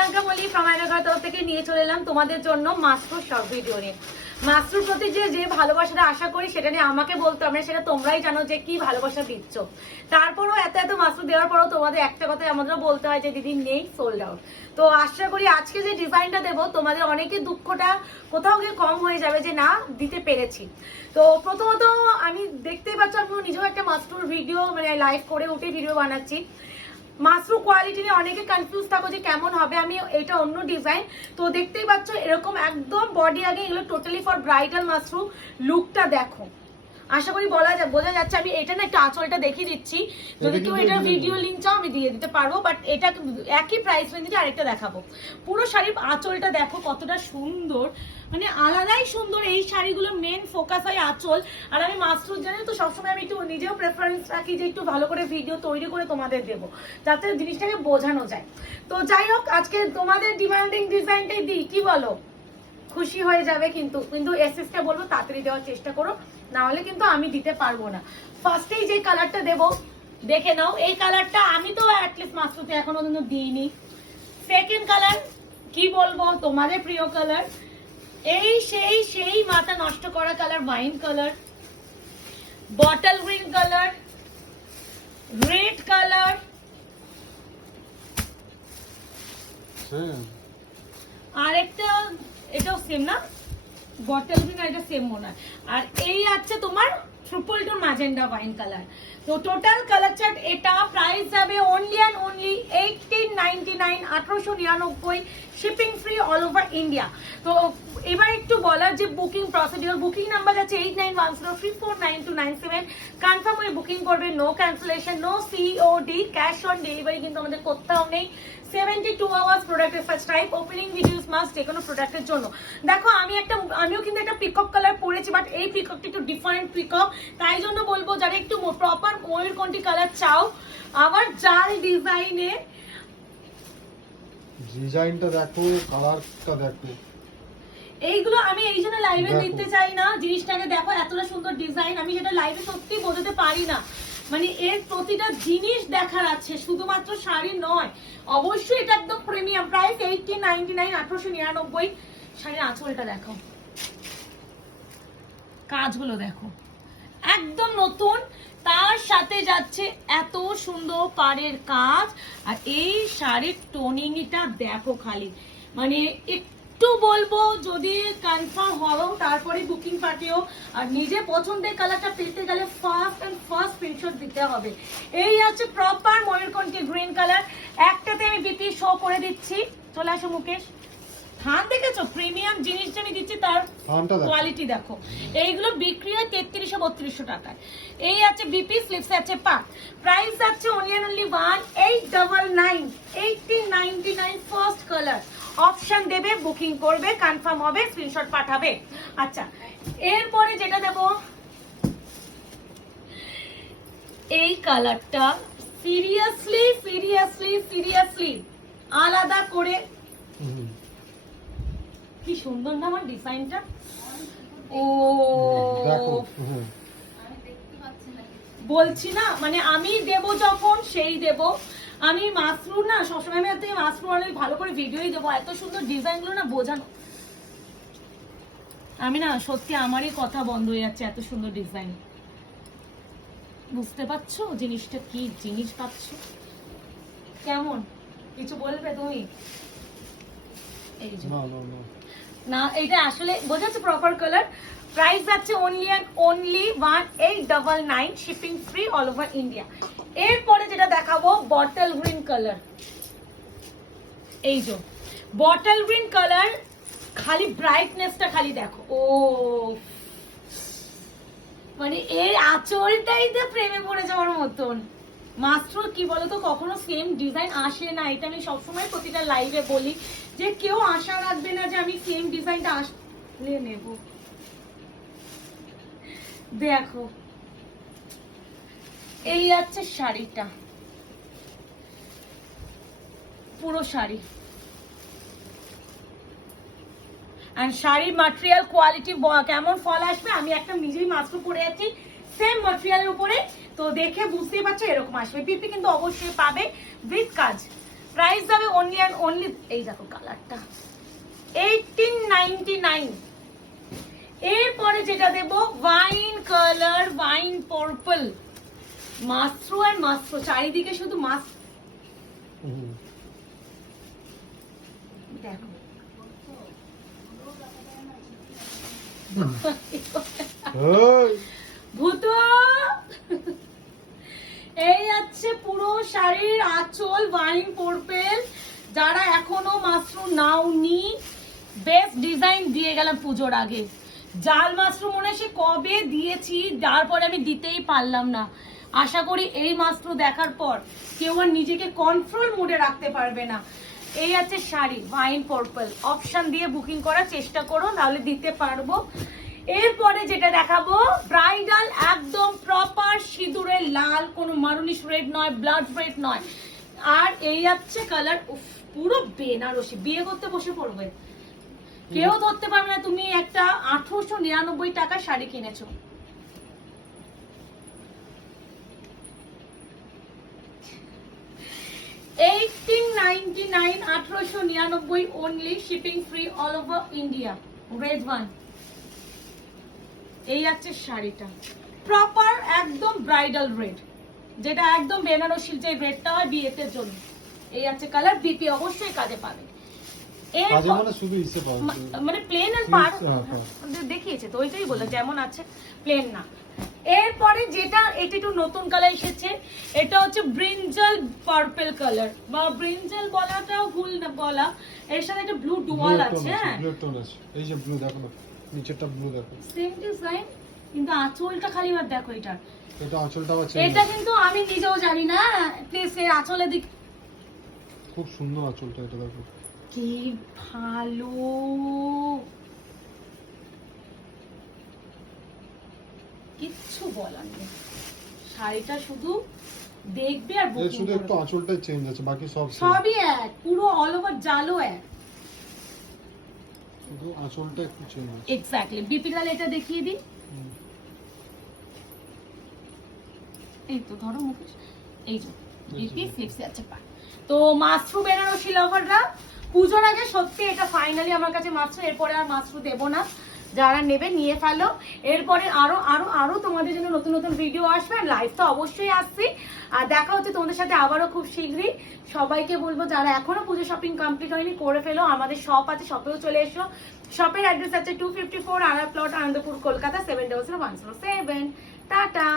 Priyanka Mallick from Aynaghor তরফ থেকে নিয়ে চলে এলাম তোমাদের জন্য মাস্টুর শর্ট ভিডিও নিয়ে। মাস্টুর প্রতি যে ভালোবাসাটা আশা করি সেটা নিয়ে আমাকে বলতে হবে, সেটা তোমরাই জানো যে কি ভালোবাসা দিচ্ছ। তারপরও এত মাস্টুর দেওয়ার পরও তোমাদের একটা কথাই আমাদেরও বলতে হয় যে দিদি নেই, সোল্ড আউট। তো আশা করি আজকে যে ডিজাইনটা দেবো তোমাদের অনেকের দুঃখটা কোথাও গিয়ে কম হয়ে যাবে যে না দিতে পেরেছি। তো প্রথমত আমি দেখতেই পাচ্ছ আমি নিজেও একটা মাস্টুর ভিডিও মানে লাইভ করে উঠে ভিডিও বানাচ্ছি। মাশরু কোয়ালিটি নিয়ে অনেকে কনফিউজ থাকো যে কেমন হবে, আমি এটা অন্য ডিজাইন। তো দেখতেই পাচ্ছ এরকম একদম বডি আগে, এগুলো টোটালি ফর ব্রাইডাল মাশরু। লুকটা দেখো, আশা করি বোঝা যাচ্ছে। আমি এটা না একটু আঁচলটা দেখিয়ে দিচ্ছি, যদি কেউ এটার ভিডিও লিঙ্ক চাও আমি দিয়ে দিতে পারবো, বাট এটা একই প্রাইস রেঞ্জে আরেকটা দেখাবো। পুরো শাড়ির আঁচলটা দেখো কতটা সুন্দর, মানে আলাদাই সুন্দর। এই শাড়িগুলো মেন ফোকাস হয় আঁচল। আর আমি মাশরুর জানি তো সবসময় আমি একটু নিজেও প্রেফারেন্স রাখি যে একটু ভালো করে ভিডিও তৈরি করে তোমাদের দেবো, যাতে জিনিসটাকে বোঝানো যায়। তো যাই হোক, আজকে তোমাদের ডিমান্ডিং ডিজাইনটাই দিই, কি বলো? খুশি হয়ে যাবে কিন্তু এসএসটা বলবো তাড়াতাড়ি দেওয়ার চেষ্টা করো, না হলে কিন্তু আমি দিতে পারবো না। ফার্স্টেই যে কালারটা দেবো দেখে নাও, এই কালারটা আমি তো অ্যাটলিস্ট মাস্টুতে এখনো পর্যন্ত দিইনি। সেকেন্ড কালার কি বলবো, তোমাদের প্রিয় কালার, এই সেই মাথা নষ্ট করা colour, wine colour, bottle green colour, red colour, আর একটা এটাও সেম না, বটল গ্রিন, আর এটা সেম মনে হয়। আর এই আছে তোমার triple tone magenta wine colour. তো টোটাল কালার চার্ট এটা, প্রাইস যাবে only and only 1899, 1899, shipping free all over India. তো এবার একটু বলার যে বুকিং প্রসিডিওর, বুকিং নাম্বার আছে 8910349297। কনফার্ম হয়ে বুকিং করবে, no cancellation, no COD, cash on delivery কিন্তু আমাদের কোথাও নেই। 72 আওয়ার্স প্রোডাক্টের first type, opening videos must যে কোনো প্রোডাক্টের জন্য। দেখো আমিও কিন্তু একটা পিকক কালার পরেছি, বাট এই পিককটা একটু ডিফারেন্ট পিকক, তাই জন্য বলবো যারা একটু প্রপার ময়ূরকণ্ঠী কালার চাও, আবার জাল ডিজাইনটা দেখো, কালারটা দেখো। এইগুলো আমি এই জন্য লাইভে দিতে চাই না, জিনিসটাকে দেখো এতটা সুন্দর ডিজাইন, আমি যেটা লাইভে সত্যি বোঝাতে পারি না। মানে এর প্রতিটা জিনিস দেখার আছে, শুধুমাত্র শাড়ি নয়। অবশ্যই এটা একদম প্রিমিয়াম, প্রাইস 1899, 1899। শাড়ির আঁচলটা দেখো, কাজগুলো দেখো একদম নতুন, তার সাথে যাচ্ছে এত সুন্দর পাড়ের কাজ। আর এই শাড়ির টোনিংটা দেখো খালি, মানে একটু বলবো যদি কনফার্ম হও তারপরে বুকিং পাঠিও। আর নিজে পছন্দের কালারটা পেতে গেলে ফার্স্ট স্ক্রিনশট দিতে হবে। এই আছে প্রপার ময়ূরকণ্ঠী গ্রিন কালার। একটাতে আমি বিপি শো করে দিচ্ছি, চলে আসো মুকেশ। থান দেখেছো, প্রিমিয়াম জিনিসটা আমি দিচ্ছি, তার কোয়ালিটি দেখো। এইগুলো বিক্রি হয় 3300-3200 টাকায়। এই আছে বিপি, স্লিপস আছে পাক। প্রাইস আছে only and only 1899, 1899 first colour. Option দেবে, বুকিং করবে, কনফার্ম হবে, স্ক্রিনশট পাঠাবে। আচ্ছা, এরপরে যেটা দেব এই কালারটা, সিরিয়াসলি আলাদা করে, কি সুন্দর না আমার ডিজাইনটা। ও বলছি না, মানে আমি দেব যখন সেই দেব। আমি মাশরু না সবসময়, আমি মাশরু অনেক ভালো করে ভিডিওই দেবো, এত সুন্দর ডিজাইন গুলো না বোঝানো। আমি না সত্যি আমারই কথা বন্ধ হয়ে যাচ্ছে, এত সুন্দর ডিজাইন। বুঝতে পারছো জিনিসটা কি জিনিস পাচ্ছ? কেমন কিছু বলবে তুমি? এই যে না, এটা আসলে বোঝাচ্ছে প্রপার কালার। প্রাইস আছে only and only 1899, shipping free all over India. এরপরে যেটা দেখাবো বটল গ্রিন কালার। এই যে বটল গ্রিন কালার, খালি ব্রাইটনেসটা খালি দেখো। ও মানে এর আঁচলটাই তো প্রেমে পড়ে যাওয়ার মতন। মাত্র কি বলতো, কখনো সেম ডিজাইন আসে না, এটা আমি সবসময় প্রতিটা লাইভে বলি যে কেউ আশা রাখবে না যে আমি সেম ডিজাইনটা আসলে নেব। দেখো এই আছে শাড়িটা, পুরো শাড়ি। এন্ড শাড়ির ম্যাটেরিয়াল কোয়ালিটি কেমন ফল আসবে, আমি একটা নিজেই মাত্র পরে আছি সেম ম্যাটেরিয়ালের উপরে, তো দেখে বুঝতেই পারছো এরকম আসবে। পিপি কিন্তু অবশ্যই পাবে উইথ কাজ। প্রাইস যাবে অনলি অ্যান্ড অনলি, এই দেখো কালারটা 1899। এরপরে যেটা দেবো ওয়াইন কালার, ওয়াইন পার্পল, মাস্ট্রো আর মাস্ট্রো, চারিদিকে শুধু মাস্ট। দেখো ভূত, এই আছে পুরো শাড়ির আঁচল ওয়াইন পার্পল। যারা এখনো মাশরুম নাওনি, বেস্ট ডিজাইন দিয়ে গেলাম পুজোর আগে। জাল মাশরুম মনে সে কবে দিয়েছি, তারপরে আমি দিতেই পারলাম না। আশা করি এই মাশরুম দেখার পর কেউ আর নিজেকে কন্ট্রোল মোডে রাখতে পারবে না। এই আছে শাড়ি ওয়াইন পার্পল, অপশন দিয়ে বুকিং করার চেষ্টা করো, নাহলে দিতে পারবো। এরপরে যেটা দেখাবো ব্রাইডাল, একদম প্রপার সিঁদুরের লাল, কোনো মারুনিশ রেড নয়, ব্লাড রেড নয়। আর এই আছে কালার, পুরো বেনারসি, বিয়ে করতে বসে পড়বে, কেউ ধরতে পারবে না তুমি একটা 1899 টাকার শাড়ি কিনেছো। $1899 only, shipping free all over India. Red one. এই আছে শাড়িটা প্রপার একদম ব্রাইডাল রেড, যেটা একদম বেনারসির যে রেডটা হয় বিয়েতে জন্য। এই আছে কালার, বিপি অবশ্যই কাজে পাবে। মানে প্লেন আর পার দেখিয়েছে তো, ওইটাই বলে যেমন আছে প্লেন না। এরপরে যেটা, এটা একটু নতুন কালার এসেছে, এটা হচ্ছে ব্রিঞ্জাল পার্পল কালার, বা ব্রিঞ্জাল বলাটাও ভুল না বলা, এর সাথে একটা ব্লু ডুয়াল আছে। হ্যাঁ এই যে ব্লু দেখো না, নিচেরটা ব্লু দেখো, সেম ডিজাইন, কিন্তু আঁচলটা খালি বার দেখো এটা, এটা আঁচলটা আছে, এটা কিন্তু আমি নিজেও জানি না। প্লিজ এর আঁচলে দিক, খুব সুন্দর আঁচলটা, এটা দেখো কি ভালো, কিচ্ছু বলার নেই। শাড়িটা শুধু দেখবে আর বুকিং শুধু একটু আঁচলটাই চেঞ্জ আছে, বাকি সবই এক, পুরো অল ওভার জালও এক, শুধু আঁচলটা একটু চেঞ্জ আছে। এক্স্যাক্টলি। বিপি তাহলে এটা দেখিয়ে দিই, এই তো ধরো মুকেশ, এই যে বিপি ফিক্সে আছে পা। তো মাশরুম বেনারসি লাভাররা পুজোর আগে সত্যি এটা ফাইনালি আমার কাছে মাশরুম, এরপরে আর মাশরুম দেবো না, যারা নেবে নিয়ে ফেলো। এরপরে আরো আরো আরো তোমাদের জন্য নতুন নতুন ভিডিও আসবে, আর লাইভ তো অবশ্যই আসছি। আর দেখা হচ্ছে তোমাদের সাথে আবারও খুব শীঘ্রই। সবাইকে বলবো যারা এখনো পুজো শপিং কমপ্লিট হয়নি করে ফেলো, আমাদের শপ আছে, শপেও চলে এসো। শপের অ্যাড্রেস আছে 254 আরা প্লট, আনন্দপুর, কলকাতা 700107। টাটা।